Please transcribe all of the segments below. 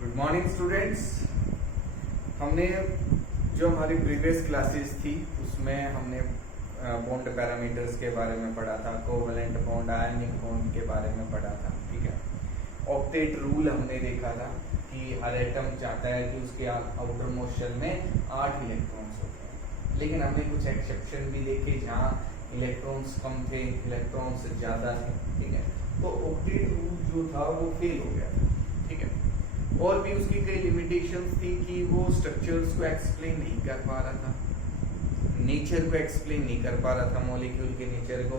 Good morning students. हमने जो हमारी प्रीवियस क्लासेस थी उसमें हमने बॉन्ड पैरामीटर्स के बारे में पढ़ा था, कोवलेंट बॉन्ड, आयनिक बॉन्ड के बारे में पढ़ा था। ठीक है, ऑक्टेट रूल हमने देखा था कि हर एटम चाहता है कि उसके आउटर मोस्ट शेल में 8 इलेक्ट्रॉन्स होते हैं, लेकिन हमने कुछ एक्सेप्शन भी देखे जहाँ इलेक्ट्रॉन्स कम थे, इलेक्ट्रॉन्स ज़्यादा थे। ठीक है, तो ऑक्टेट रूल जो था वो फेल हो गया था। ठीक है, और भी उसकी कई लिमिटेशंस थी कि वो स्ट्रक्चर्स को एक्सप्लेन नहीं कर पा रहा था, नेचर को एक्सप्लेन नहीं कर पा रहा था, मॉलिक्यूल के नेचर को,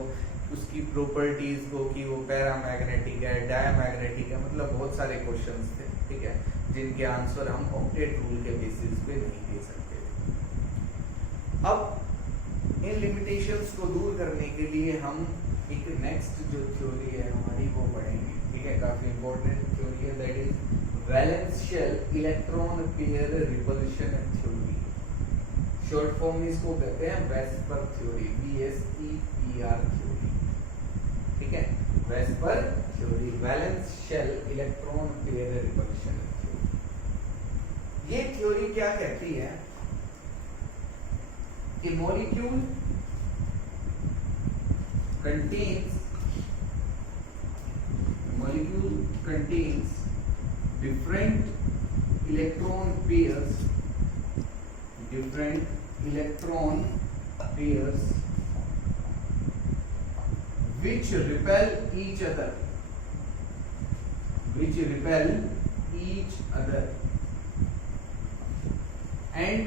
उसकी प्रॉपर्टीज को, कि वो पैरामैग्नेटिक है, डायमैग्नेटिक है, मतलब बहुत सारे क्वेश्चंस थे। ठीक है, जिनके आंसर हम ऑक्टेट रूल के बेसिस पे नहीं दे सकते थे। अब इन लिमिटेशंस को दूर करने के लिए हम एक नेक्स्ट जो थ्योरी है हमारी वो पढ़ेंगे। ठीक है, काफी इंपॉर्टेंट थ्योरी है, that is valence shell electron pair repulsion theory. Short form में इसको कहते हैं वेस्पर थ्योरी, VSEPR थ्योरी। ठीक है, VSEPR theory, valence shell electron pair repulsion theory. ये थ्योरी क्या कहती है कि molecule contains different electron pairs which repel each other and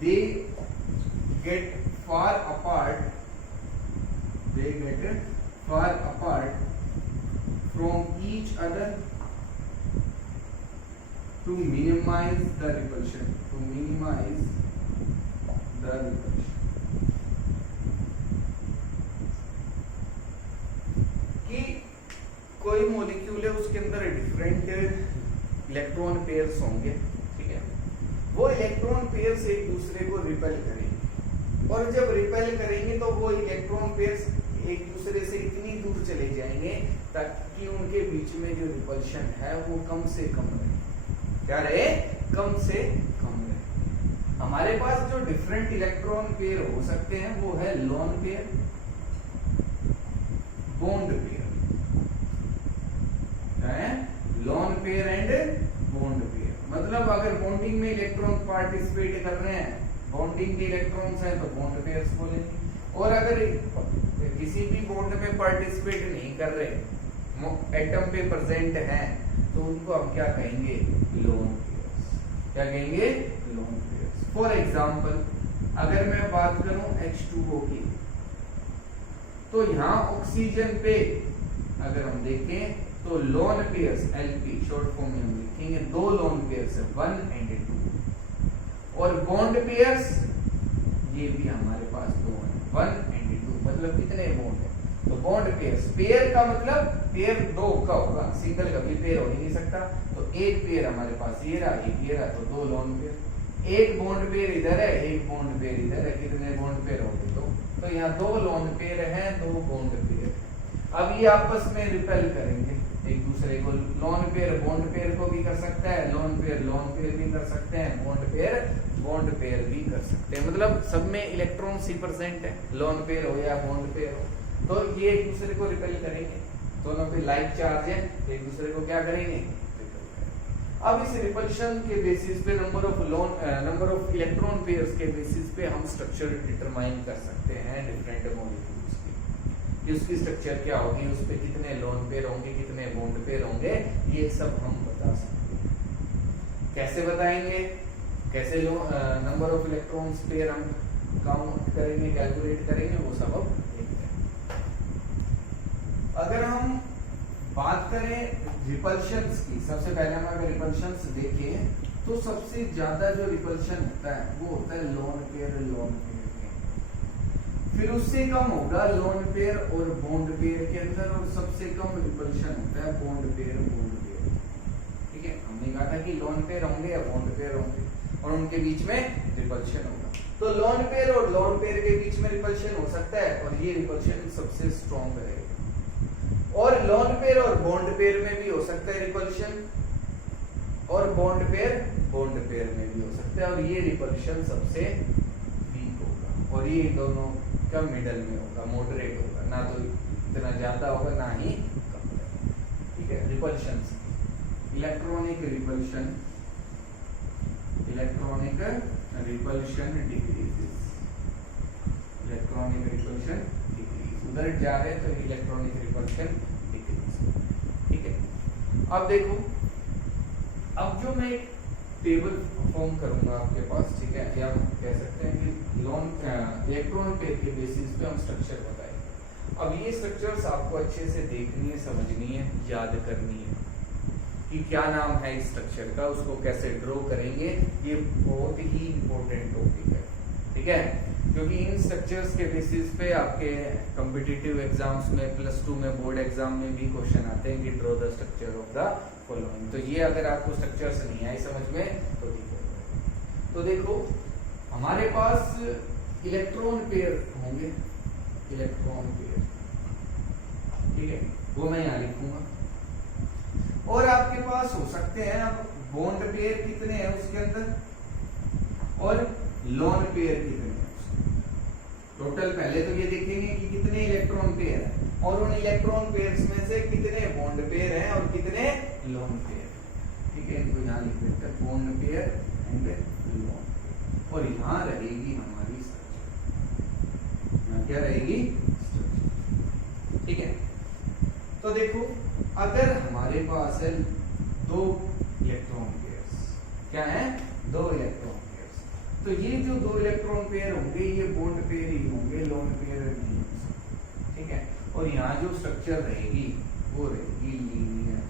they get far apart from each other to minimize the repulsion. कि कोई molecule है, उसके अंदर डिफरेंट इलेक्ट्रॉन पेयर्स होंगे। ठीक है, वो इलेक्ट्रॉन पेयर्स एक दूसरे को रिपेल करेंगे, और जब रिपेल करेंगे तो वो इलेक्ट्रॉन पेयर्स एक दूसरे से इतनी दूर चले जाएंगे ताकि उनके बीच में जो रिपल्शन है वो कम से कम रहे। क्या रहे? कम से कम रहे। हमारे पास जो डिफरेंट इलेक्ट्रॉन पेयर हो सकते हैं वो है लोन पेयर, बॉन्ड पेयर। क्या है? Lone pair and bond pair. मतलब अगर बॉन्डिंग में इलेक्ट्रॉन पार्टिसिपेट कर रहे हैं, बॉन्डिंग के इलेक्ट्रॉन्स हैं तो बॉन्ड पेयर्स बोलेंगे, और अगर किसी भी बॉन्ड में पार्टिसिपेट नहीं कर रहे, एटम पे प्रेजेंट हैं, तो उनको हम क्या कहेंगे? Lone pairs. क्या कहेंगे? Lone pairs. फॉर एग्जांपल अगर मैं बात करूं H2O की, तो यहाँ ऑक्सीजन पे अगर हम देखें तो lone pairs LP short form में हम लिखेंगे, 2 लोन पेयर्स है, 1 एंड 2, और बॉन्ड पेयर्स ये भी हमारे पास 2 है, 1 एंड 2। मतलब कितने बॉन्ड है? तो बॉन्ड पेयर्स, पेयर का मतलब पेयर 2 का होगा, सिंगल कभी पेयर हो ही नहीं सकता। तो एक पेयर हमारे पास ये रहा, एक ये रहा, तो 2 लोन पेयर। एक बॉन्ड पेयर इधर है, एक बॉन्ड पेयर इधर है, कितने बॉन्ड पेयर होंगे? तो यहाँ 2 लोन पेयर हैं, 2 बॉन्ड पेयर है। अब ये आपस में रिपेल करेंगे एक दूसरे को। लोन पेयर बॉन्ड पेयर को भी कर सकता है, लोन पेयर भी कर सकते हैं, बॉन्ड पेयर भी कर सकते हैं। मतलब सब में इलेक्ट्रॉन ही प्रेजेंट है, लोन पेयर हो या बॉन्ड पेयर हो, तो ये एक दूसरे को रिपेल करेंगे। दोनों पे लाइक चार्ज है, एक दूसरे को क्या करेंगे? रिपेल करेंगे। अब इस रिपल्शन के बेसिस पे, नंबर ऑफ इलेक्ट्रॉन पेयर्स के बेसिस पे हम स्ट्रक्चर डिटरमाइन कर सकते हैं डिफरेंट मॉलिक्यूल्स की, कि उसकी स्ट्रक्चर क्या होगी, उस पे कितने लोन पेयर होंगे, कितने बॉन्ड पेयर होंगे, ये सब हम बता सकते हैं। कैसे बताएंगे? कैसे नंबर ऑफ इलेक्ट्रॉन्स पेयर हम काउंट करेंगे, कैलकुलेट करेंगे, वो सब अब देखते हैं। अगर हम बात करें रिपल्शंस की, सबसे पहले हम अगर रिपल्शंस देखें तो सबसे ज्यादा जो रिपल्शन होता है वो होता है लोन पेयर के, फिर उससे कम होगा लोन पेयर और बॉन्ड पेयर के अंदर, और सबसे कम रिपल्शन होता है बॉन्ड पेयर। ठीक है, हमने कहा था कि लोन पेयर होंगे या बॉन्ड पेयर होंगे, और उनके बीच में रिपल्शन होगा। तो लोन पेयर और लोन पेयर के बीच में रिपल्शन हो सकता है, और ये रिपल्शन सबसे स्ट्रॉन्ग रहेगा। और लोन पेयर और बॉन्ड पेयर में भी हो सकता है रिपल्शन, और बॉन्ड पेयर में भी हो सकता है, और ये रिपल्शन सबसे वीक होगा, और ये दोनों का मिडल में होगा, मॉडरेट होगा, ना तो इतना ज्यादा होगा ना ही कम होगा। ठीक है, repulsion, electronic repulsion decreases, electronic repulsion decrease, उधर जा रहे तो इलेक्ट्रॉनिक रिपल्शन डिक्रीज। ठीक है, अब देखो, अब जो मैं एक टेबल फॉर्म करूंगा आपके पास, ठीक है, या हम कह सकते हैं कि लोन इलेक्ट्रॉन पेयर के बेसिस पे हम स्ट्रक्चर बताएंगे। अब ये स्ट्रक्चर्स आपको अच्छे से देखनी है, समझनी है, याद करनी है कि क्या नाम है इस स्ट्रक्चर का, उसको कैसे ड्रॉ करेंगे, ये बहुत ही इंपॉर्टेंट टॉपिक है। ठीक है, क्योंकि इन स्ट्रक्चर्स के बेसिस पे आपके कॉम्पिटिटिव एग्जाम्स में, +2 में, बोर्ड एग्जाम में भी क्वेश्चन आते हैं कि draw the structure of the following. तो ये अगर आपको स्ट्रक्चर्स नहीं आए समझ में तो ठीक है। तो देखो, हमारे पास इलेक्ट्रॉन पेयर होंगे, इलेक्ट्रॉन पेयर, ठीक है, वो मैं यहाँ लिखूंगा, और आपके पास हो सकते हैं, अब बॉन्ड पेयर कितने हैं उसके अंदर, और लोन पेयर कितने हैं उसके टोटल। पहले तो ये देखेंगे कि कितने इलेक्ट्रॉन पेयर हैं, और उन इलेक्ट्रॉन पेयर्स में से कितने बॉन्ड पेयर हैं और कितने लोन पेयर। ठीक है, इनको यहाँ लिख देते हैं, बॉन्ड पेयर एंड लोन, और यहाँ रहेगी हमारी स्ट्रक्चर, यहाँ क्या रहेगी, स्ट्रक्चर। ठीक है, तो देखो, अगर हमारे पास है 2 इलेक्ट्रॉन पेयर्स, क्या है, 2 इलेक्ट्रॉन पेयर्स, तो ये जो 2 इलेक्ट्रॉन पेयर होंगे ये बॉन्ड पेयर ही होंगे, लोन पेयर नहीं हो सकते। ठीक है, और यहाँ जो स्ट्रक्चर रहेगी वो रहेगी लीनियर,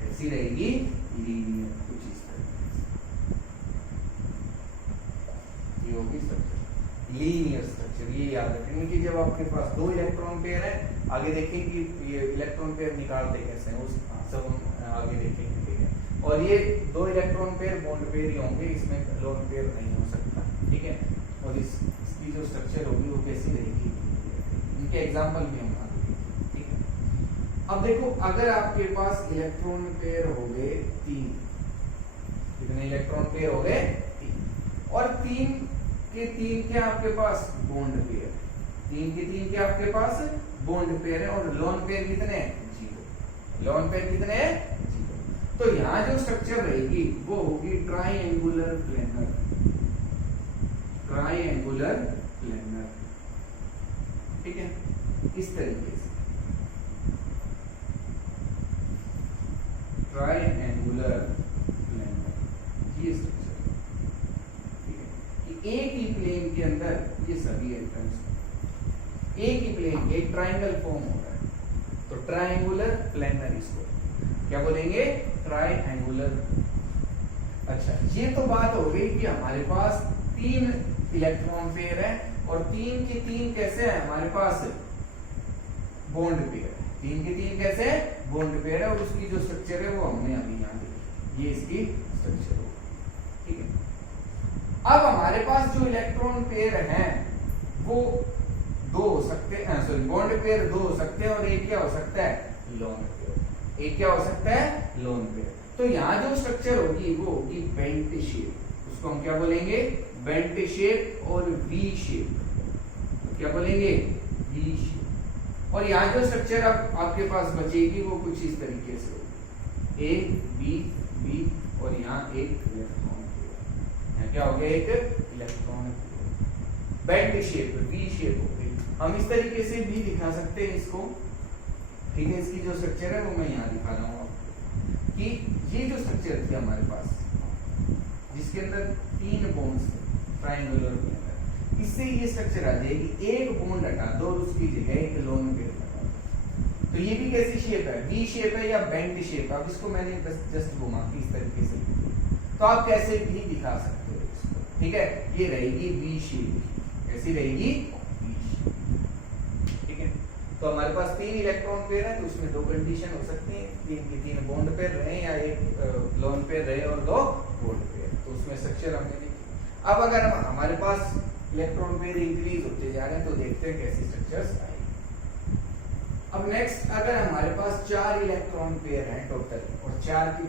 कैसी रहेगी, लीनियर, कुछ इस तरीके से, ये होगी स्ट्रक्चर, लीनियर स्ट्रक्चर। ये याद रखेंगे कि जब आपके पास 2 इलेक्ट्रॉन पेयर है, आगे देखेंगे कि ये इलेक्ट्रॉन पेयर निकालते कैसे हैं, उस सब हम आगे देखेंगे। ठीक है, और ये 2 इलेक्ट्रॉन पेयर बॉन्ड पेयर ही होंगे, इसमें लोन पेयर नहीं हो सकता। ठीक है, और इसकी जो स्ट्रक्चर होगी वो कैसी रहेगी, इनके एग्जाम्पल भी हम आगे देखेंगे। ठीक है, अब देखो, अगर आपके पास इलेक्ट्रॉन पेयर हो गए 3, कितने इलेक्ट्रॉन पेयर हो गए 3, और 3 के 3 क्या आपके पास बॉन्ड पेयर, 3 के 3 क्या आपके पास बॉन्ड पेयर है, और लोन पेयर कितने, 0, लोन पेयर कितने, 0। तो यहाँ जो स्ट्रक्चर रहेगी वो होगी ट्राइएंगुलर प्लेनर, ट्राइएंगुलर प्लेनर। ठीक है, इस तरीके से ट्राइएंगुलर प्लेनर, ये स्ट्रक्चर। ठीक है, कि एक ही प्लेन के अंदर ये सभी एटम्स, एक ही प्लेन, एक ट्राइंगल फॉर्म हो रहा है, तो ट्राइंगुलर प्लेनर इसको क्या बोलेंगे, ट्राइंगुलर। अच्छा, ये तो बात हो गई कि हमारे पास 3 इलेक्ट्रॉन पेयर है, और 3 के 3 कैसे है हमारे पास, बॉन्ड पेयर, 3 के 3 कैसे बॉन्ड पेयर है, और उसकी जो स्ट्रक्चर है वो हमने अभी यहाँ देखी, ये इसकी स्ट्रक्चर होगी। ठीक है, अब हमारे पास जो इलेक्ट्रॉन पेयर है वो 2 हो सकते हैं, सॉरी, बॉन्ड पेयर 2 हो सकते हैं, और एक क्या हो सकता है, लोन पेयर, एक क्या हो सकता है, लोन पेयर। तो यहाँ जो स्ट्रक्चर होगी वो होगी बेंट शेप, उसको हम क्या बोलेंगे, बेंट शेप और वी शेप, क्या बोलेंगे, वी शेप। और यहाँ जो स्ट्रक्चर आपके पास बचेगी वो कुछ इस तरीके से होगी, ए बी बी, और यहाँ एक इलेक्ट्रॉन पेयर, यहाँ क्या हो गया, एक electron pair, bent shape, V shape हो गई। हम इस तरीके से भी दिखा सकते हैं इसको। ठीक है, इसकी जो स्ट्रक्चर है वो मैं यहाँ दिखा रहा हूँ आपको, कि ये जो स्ट्रक्चर थी हमारे पास, जिसके अंदर 3 बॉन्ड्स थे, ट्रायंगुलर के अंदर, इससे ये स्ट्रक्चर आ जाएगी, एक बॉन्ड हटा दो और उसकी जगह एक लोन पेयर लगा दो। तो ये भी कैसी शेप है, वी शेप है या बेंट शेप। अब इसको मैंने जस्ट घुमा के इस तरीके से, तो आप कैसे भी दिखा सकते हो इसको। ठीक है, ये रहेगी वी शेप, कैसी रहेगी, तो हमारे पास 3 इलेक्ट्रॉन पेयर है, तो उसमें 2 कंडीशन हो सकती हैं, 3 की 3 बॉन्ड पेयर रहे या एक लोन पेयर रहे और 2 बॉन्ड पेयर, तो उसमें स्ट्रक्चर हमने देखी। अब अगर हमारे पास इलेक्ट्रॉन पेयर इंक्रीज होते जा रहे हैं तो देखते हैं कैसी स्ट्रक्चर्स आएगी। अब नेक्स्ट, अगर हमारे पास 4 इलेक्ट्रॉन पेयर हैं टोटल और 4 की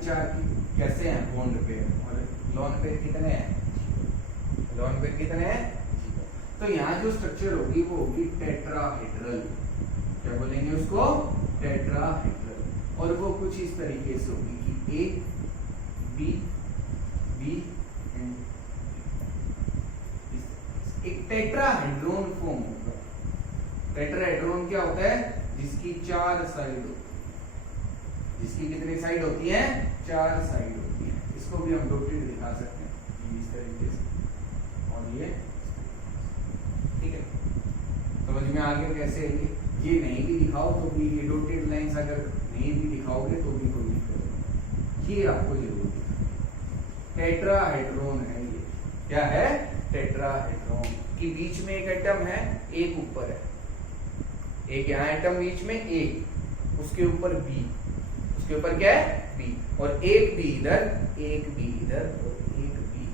कैसे हैं बॉन्ड पेयर, और लोन पेयर कितने हैं, लोन पेयर कितने हैं, तो यहाँ जो स्ट्रक्चर होगी वो होगी टेट्राहेड्रल। क्या बोलेंगे उसको, टेट्राहेड्रल। और वो कुछ इस तरीके से होगी कि ए बी बी एंड एक टेट्राहेड्रॉन फॉर्म होगा। टेट्राहेड्रॉन क्या होता है, जिसकी 4 साइड होती है, जिसकी कितनी साइड होती है, 4 साइड होती है। इसको भी हम डॉटेड दिखा सकते हैं इस तरीके से, और ये ठीक है, समझ में आ गया कैसे है ये नहीं भी दिखाओ तो भी, ये डॉटेड लाइंस अगर नहीं भी दिखाओगे तो भी कोई दिक्कत नहीं, ये आपको जरूर दिखाना। टेट्राहेड्रॉन है ये, क्या है, टेट्राहेड्रॉन की बीच में एक एटम है, एक ऊपर है, एक यहाँ एटम बीच में, एक उसके ऊपर बी, उसके ऊपर क्या है, बी, और एक बी इधर, एक बी इधर, और एक बी,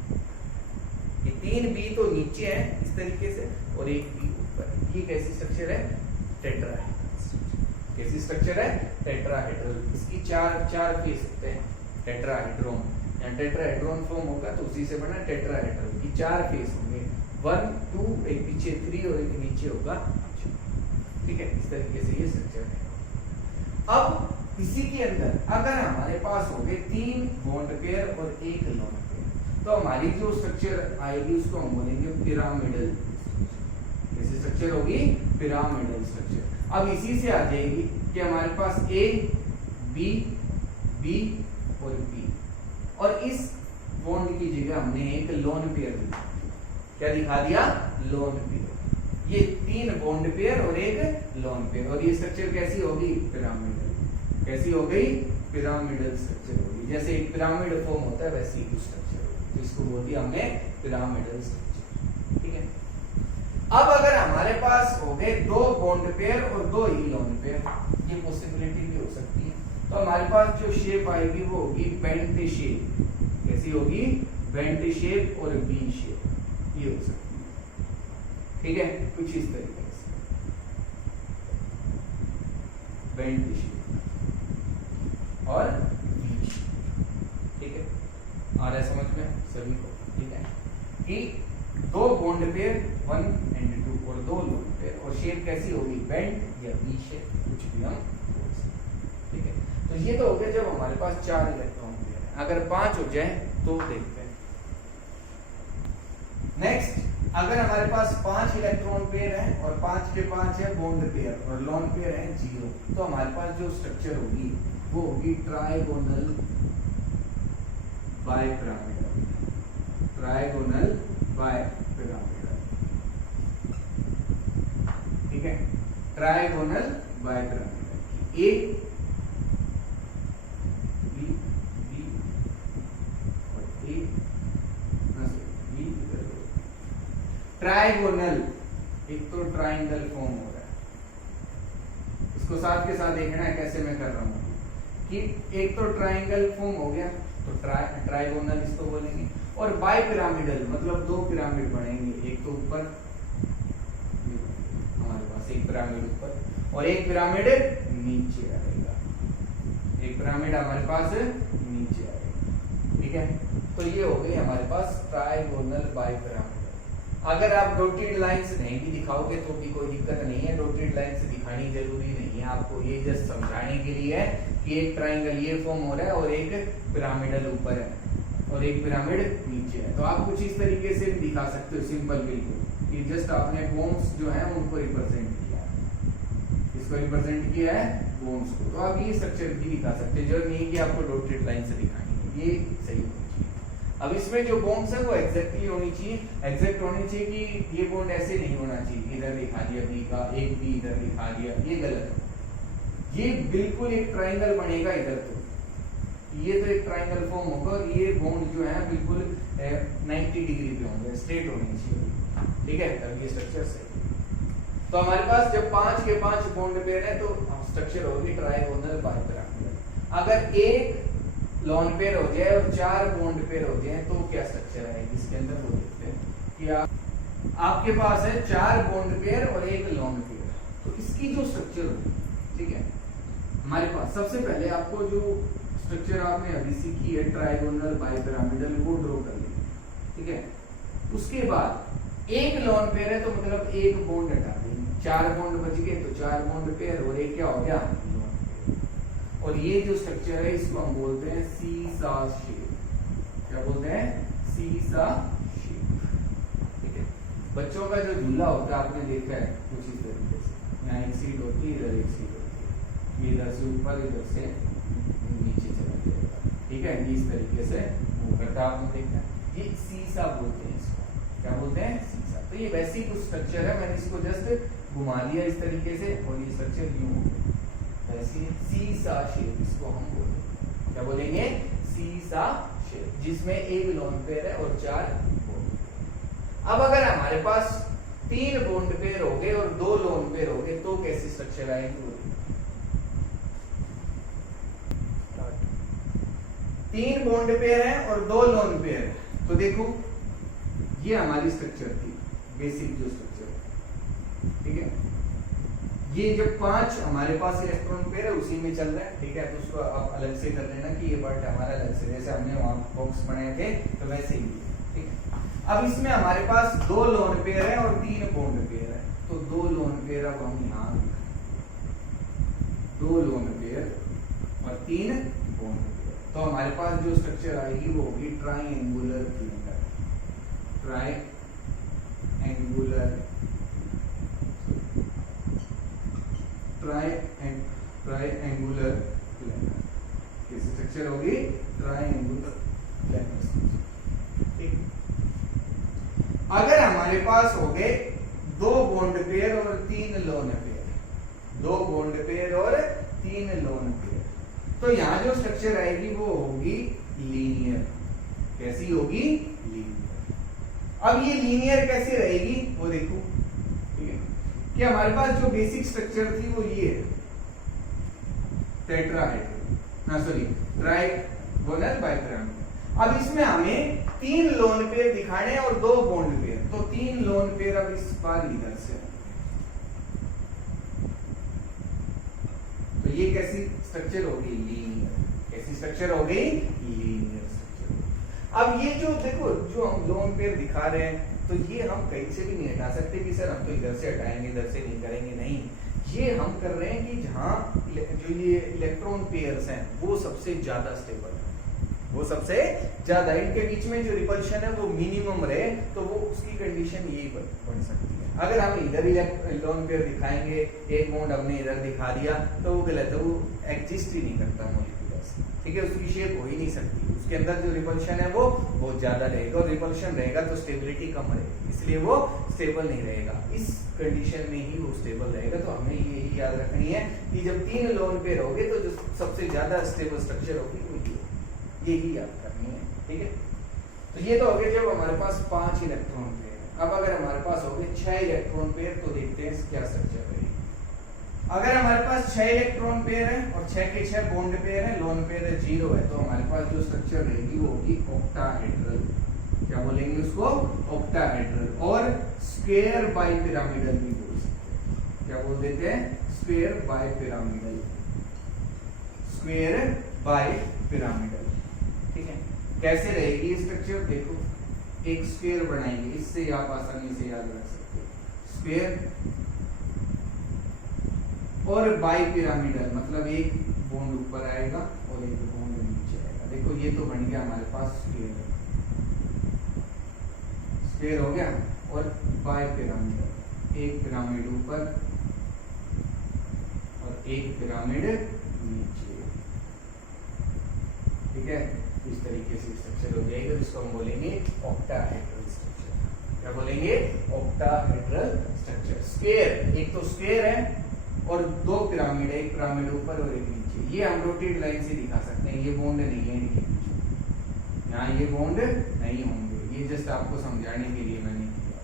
ये 3 बी तो नीचे है इस तरीके से, और एक बी ऊपर। ये कैसी स्ट्रक्चर है, टेट्राहेड्रल। कैसी स्ट्रक्चर है, टेट्राहेड्रल। इसकी 4 फेस होते हैं, टेट्राहेड्रॉन। यहाँ टेट्राहेड्रॉन फॉर्म होगा तो उसी से बना टेट्राहेड्रल की 4 फेस होंगे, 1 2, एक पीछे 3 और एक नीचे होगा, ठीक है, इस तरीके से ये स्ट्रक्चर है। अब इसी के अंदर अगर हमारे पास हो गए 3 बॉन्ड पेयर और 1 लोन पेयर, तो हमारी जो स्ट्रक्चर आएगी उसको हम बोलेंगे पिरामिडल। कैसी स्ट्रक्चर होगी, पिरामिडल स्ट्रक्चर। अब इसी से आ जाएगी कि हमारे पास ए बी बी और बी, और इस बॉन्ड की जगह हमने एक लोन पेयर दिखा, क्या दिखा दिया, लोन पेयर। ये 3 बॉन्ड पेयर और एक लोन पेयर, और ये स्ट्रक्चर कैसी होगी, पिरामिडल। कैसी हो गई, पिरामिडल स्ट्रक्चर होगी। जैसे एक पिरामिड फॉर्म होता है वैसे ही स्ट्रक्चर होगी, तो इसको बोल दिया हमने पिरामिडल स्ट्रक्चर, ठीक है। अब अगर हमारे पास हो गए 2 बॉन्ड पेयर और 2 ही लोन पेयर, ये पॉसिबिलिटी भी हो सकती है, तो हमारे पास जो शेप आएगी वो होगी बेंट शेप। कैसी होगी, बेंट शेप और बी शेप, ये हो सकती है, ठीक है, कुछ इस तरीके से बेंट शेप और बी शेप, ठीक है, आ रहा है समझ में सभी को, ठीक है, कि 2 बॉन्ड पेयर 1 and 2 और 2 लोन पेयर, और शेप कैसी होगी, बेंट या बी शेप, कुछ भी हम बोल सकते, ठीक है। तो ये तो हो गया जब हमारे पास 4 इलेक्ट्रॉन पेयर है। अगर 5 हो जाए तो देखते हैं। नेक्स्ट, अगर हमारे पास 5 इलेक्ट्रॉन पेयर है और 5 के 5 है बॉन्ड पेयर और लोन पेयर है 0, तो हमारे पास जो स्ट्रक्चर होगी वो होगी ट्राइगोनल बाइपिरामिडल। ट्राइगोनल बाइपिरामिडल, ठीक है, trigonal bipyramidal. A B B और ए बी, ट्राइगोनल, एक तो ट्राइंगल फॉर्म हो रहा है, इसको साथ के साथ देखना है कैसे मैं कर रहा हूं, कि एक तो ट्राइंगल फॉर्म हो गया तो ट्राइगोनल इसको बोलेंगे, और बाइपिरामिडल मतलब 2 पिरामिड बनेंगे, एक तो ऊपर हमारे पास एक पिरामिड ऊपर और एक पिरामिड नीचे आएगा, एक पिरामिड हमारे पास नीचे आएगा, ठीक है। तो ये हो गई हमारे पास ट्राइगोनल बाइपिरामिडल। अगर आप डॉटेड लाइंस नहीं भी दिखाओगे तो भी कोई दिक्कत नहीं है, डॉटेड लाइंस दिखानी जरूरी नहीं है, आपको ये जस्ट समझाने के लिए है कि एक ट्राइंगल ये फॉर्म हो रहा है और एक पिरामिडल ऊपर है और एक पिरामिड नीचे है, तो आप कुछ इस तरीके से भी दिखा सकते हो, सिंपल बिल्कुल, कि जस्ट आपने बोन्स जो है उनको रिप्रेजेंट किया है, इसको रिप्रेजेंट किया है बोन्स को, तो आप ये स्ट्रक्चर भी दिखा सकते हैं, जरूरी नहीं कि आपको डॉटेड लाइन से दिखानी है, ये सही होनी चाहिए। अब इसमें जो बोन्स है वो एग्जैक्टली होनी चाहिए, एग्जैक्ट होनी चाहिए कि ये बोन्ड ऐसे नहीं होना चाहिए, इधर दिखा दिया बी का, एक बी इधर दिखा दिया, ये गलत है। ये बिल्कुल एक ट्राइंगल बनेगा इधर, तो ये तो एक ट्राइंगल फॉर्म होगा, ये बोन्ड जो है बिल्कुल 90 डिग्री पे होंगे, स्ट्रेट होनी चाहिए, ठीक है, तब ये स्ट्रक्चर सही। तो हमारे पास जब 5 के 5 बॉन्ड पेयर है तो स्ट्रक्चर होगी ट्राइगोनल बाइपिरामिडल। अगर एक लोन पेयर हो जाए और 4 बॉन्ड पेयर हो जाए तो क्या स्ट्रक्चर है इसके अंदर, वो देखते हैं कि आपके पास है 4 बॉन्ड पेयर और एक लोन पेयर, तो इसकी जो स्ट्रक्चर होगी ठीक है। हमारे पास सबसे पहले आपको जो स्ट्रक्चर आपने अभी सीखी है ट्राइगोनल बाइपिरामिडल वो ड्रॉ कर ली, ठीक है। उसके बाद एक लोन पेयर है तो मतलब एक बॉन्ड हटा देंगे, 4 बॉन्ड बच गए तो 4 बॉन्ड पेयर और एक क्या हो गया लोन पेयर। और ये जो स्ट्रक्चर है इसको हम बोलते हैं सीसा शेप। क्या बोलते हैं? सीसा शेप, ठीक है। बच्चों का जो झूला होता है आपने देखा है कुछ इस तरीके से, यहाँ एक सीट होती है, इधर एक सीट होती है, ये इधर से ऊपर इधर से नीचे चला जाएगा, ठीक है। इस तरीके से मूव करता आपने देखा है, ये सीसा बोलते हैं इसको। क्या बोलते हैं? सीसा। तो ये वैसे ही कुछ स्ट्रक्चर है, मैंने इसको जस्ट घुमा दिया इस तरीके से और ये स्ट्रक्चर यूं हो गया, वैसे सीसा शेप इसको हम बोलेंगे। क्या बोलेंगे? सीसा शेप, जिसमें एक लोन पेयर है और 4 बॉन्ड। अब अगर हमारे पास 3 बॉन्ड पेयर हो गए और 2 लोन पेयर हो गए तो कैसी स्ट्रक्चर आएगी? 3 बॉन्ड पेयर है और 2 लोन पेयर है, तो देखो ये हमारी स्ट्रक्चर थी, बेसिक जो स्ट्रक्चर है, ठीक है। ये जब 5 हमारे पास इलेक्ट्रॉन पेयर है उसी में चल रहा है, ठीक है। तो उसको आप अलग से कर लेना कि ये पार्ट हमारा अलग से, जैसे हमने वहां बॉक्स बनाए थे तो वैसे ही, ठीक है। अब इसमें हमारे पास 2 लोन पेयर है और 3 बॉन्ड पेयर है, तो 2 लोन पेयर अब हम यहाँ 2 लोन पेयर और 3 बॉन्ड पेयर, तो हमारे पास जो स्ट्रक्चर आएगी वो होगी ट्राइएंगुलर सिलेंडर। ट्राइएंगुलर सिलेंडर किस स्ट्रक्चर होगी? ट्राइएंगुलर सिलेंडर, ठीक। अगर हमारे पास हो गए 2 बॉन्ड पेयर और 3 लोन पेयर, 2 बॉन्ड पेयर और 3 लोन पेयर, तो यहां जो स्ट्रक्चर आएगी वो होगी लीनियर। कैसी होगी? लीनियर। अब ये लीनियर कैसे रहेगी वो देखो, ठीक है। कि हमारे पास जो बेसिक स्ट्रक्चर थी वो ये है टेट्राहेड्रल, सॉरी ट्राइगोनल बाइपिरामिडल। अब इसमें हमें 3 लोन पेयर दिखाने और 2 बॉन्ड पेयर, तो 3 लोन पेयर अब इस बार इधर से, तो ये कैसी स्ट्रक्चर होगी? लीनियर। कैसी स्ट्रक्चर हो गई? Linear structure. अब ये जो देखो जो हम लोन पेयर दिखा रहे हैं तो ये हम कहीं से भी नहीं हटा सकते कि सर हम तो इधर से हटाएंगे इधर से नहीं करेंगे, नहीं। ये हम कर रहे हैं कि जहां जो ये इलेक्ट्रॉन पेयर्स हैं वो सबसे ज्यादा स्टेबल है, वो सबसे ज्यादा, इनके बीच में जो रिपल्शन है वो मिनिमम रहे, तो वो उसकी कंडीशन यही बन सकती है। अगर हम इधर लोन पेयर दिखाएंगे, एक बॉन्ड हमने इधर दिखा दिया तो वो गलत है, वो एग्जिस्ट ही नहीं करता मॉलिक्यूल्स, ठीक है। उसकी शेप हो ही नहीं सकती, उसके अंदर जो रिपल्शन है वो बहुत ज्यादा रहेगा और रिपल्शन रहेगा तो स्टेबिलिटी कम रहेगी, इसलिए वो स्टेबल नहीं रहेगा। इस कंडीशन में ही वो स्टेबल रहेगा। तो हमें यही याद रखनी है कि जब 3 लोन पेयर होंगे तो जो सबसे ज्यादा स्टेबल स्ट्रक्चर होगी वो यही याद करनी है, ठीक है। तो ये तो हो गया जब हमारे पास 5 इलेक्ट्रॉन पेयर है। अब अगर हमारे पास हो गए 6 इलेक्ट्रॉन पेयर तो देखते हैं क्या स्ट्रक्चर रहेगी। अगर हमारे पास 6 इलेक्ट्रॉन पेयर है और 6 के 6 बॉन्ड पेयर है, लोन पेयर है 0 है, तो हमारे पास जो स्ट्रक्चर रहेगी वो होगी ऑक्टाहेड्रल। क्या बोलेंगे उसको? ऑक्टाहेड्रल। और स्क्वायर बाइपिरामिडल भी बोल सकते हैं। क्या बोल देते हैं? Square bipyramidal. स्क्वायर बाइपिरामिडल, ठीक है। कैसे रहेगी स्ट्रक्चर? देखो एक स्क्वायर बनाएंगे, इससे आप आसानी से याद रख सकते हो। स्क्वायर और बाइपिरामिडल मतलब एक बॉन्ड ऊपर आएगा और एक बॉन्ड नीचे आएगा। देखो ये तो बन गया हमारे पास स्क्वायर, स्क्वायर हो गया। और बाइपिरामिडल, एक पिरामिड ऊपर और एक पिरामिड नीचे, ठीक है। इस तरीके से स्ट्रक्चर हो जाएगा जिसको हम बोलेंगे ऑक्टाहेड्रल स्ट्रक्चर। क्या बोलेंगे? Octahedral structure. स्क्वायर, एक तो स्क्वायर है और 2 पिरामिड है, एक पिरामिड ऊपर और एक नीचे। ये हम डॉटेड लाइन से दिखा सकते हैं। ये बॉन्ड नहीं है इनके बीच, यहाँ ये बॉन्ड नहीं होंगे, ये जस्ट आपको समझाने के लिए मैंने किया,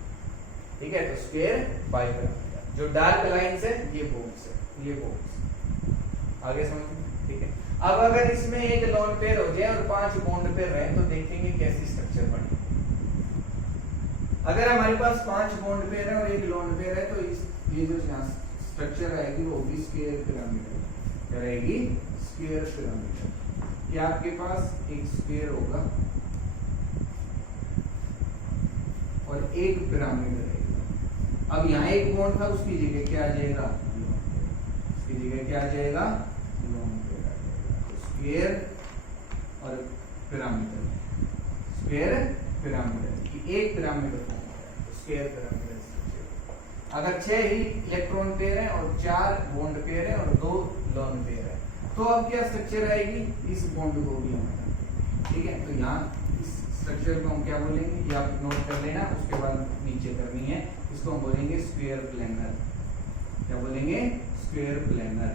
ठीक है। तो स्क्वायर बाइपिरामिडल। जो डार्क लाइंस है ये बॉन्ड्स है, ये बॉन्ड्स आगे समझ, ठीक है। अब अगर इसमें एक लोन पेयर हो जाए और 5 बॉन्ड पेयर रहे तो देखेंगे कैसी स्ट्रक्चर बनी। अगर हमारे पास 5 बॉन्ड पेयर है और एक लोन पेयर है तो ये जो यहाँ स्ट्रक्चर आएगी वो होगी स्क्वायर पिरामिडल। क्या रहेगी? Square pyramidal. क्या आपके पास एक स्क्वायर होगा और एक पिरामिड रहेगा। अब यहाँ एक बॉन्ड था, उसकी जगह क्या आ जाएगा? उसकी जगह क्या आ जाएगा? लोन पेयर आ जाएगा। स्क्वायर और पिरामिडल, स्क्वायर पिरामिडल की एक पिरामिड फॉर्म हो रहा है, स्क्वायर पिरामिडल स्ट्रक्चर। अगर 6 ही इलेक्ट्रॉन पेयर है और 4 बॉन्ड पेयर है और 2 लोन पेयर है, तो अब क्या स्ट्रक्चर आएगी? इस बॉन्ड को भी हम हटाएंगे। ठीक है, तो यहाँ इस स्ट्रक्चर को हम क्या बोलेंगे, ये आप नोट कर लेना, उसके बाद नीचे करनी है। इसको हम बोलेंगे स्क्वायर प्लेनर। क्या बोलेंगे? Square planar.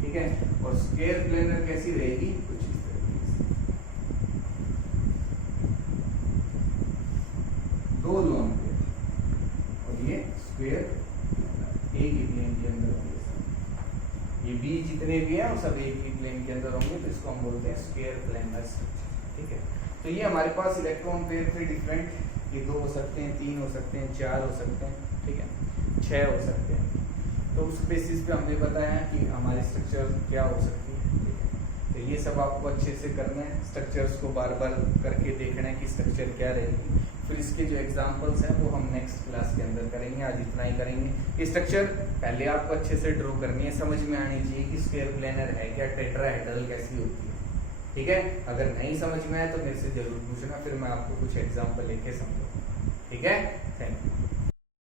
ठीक है, और स्क्वायर प्लेनर कैसी रहेगी? कुछ इस तरीके से, 2 लोन पेयर और ये स्क्वायर एक ही प्लेन के अंदर होंगे। ये बी जितने भी हैं वो सब एक ही प्लेन के अंदर होंगे, तो इसको हम बोलते हैं स्क्वायर प्लेनर स्ट्रक्चर। ठीक है, तो ये हमारे पास इलेक्ट्रॉन पेयर थे डिफरेंट, ये 2 हो सकते हैं, 3 हो सकते हैं, 4 हो सकते हैं, ठीक है, 6 हो सकते हैं। तो उस बेसिस पे हमने बताया कि हमारी स्ट्रक्चर क्या हो सकती है। ठीक है, तो ये सब आपको अच्छे से करना है, स्ट्रक्चर्स को बार बार करके देखना है कि स्ट्रक्चर क्या रहेगी। फिर इसके जो एग्जांपल्स हैं वो हम नेक्स्ट क्लास के अंदर करेंगे, आज इतना ही करेंगे। ये स्ट्रक्चर पहले आपको अच्छे से ड्रॉ करनी है, समझ में आनी चाहिए कि स्क्वायर प्लेनर है क्या, टेट्राहेड्रल कैसी होती है। ठीक है, अगर नहीं समझ में आए तो मेरे से जरूर पूछना, फिर मैं आपको कुछ एग्जांपल लेके समझाऊंगा। ठीक है, थैंक यू।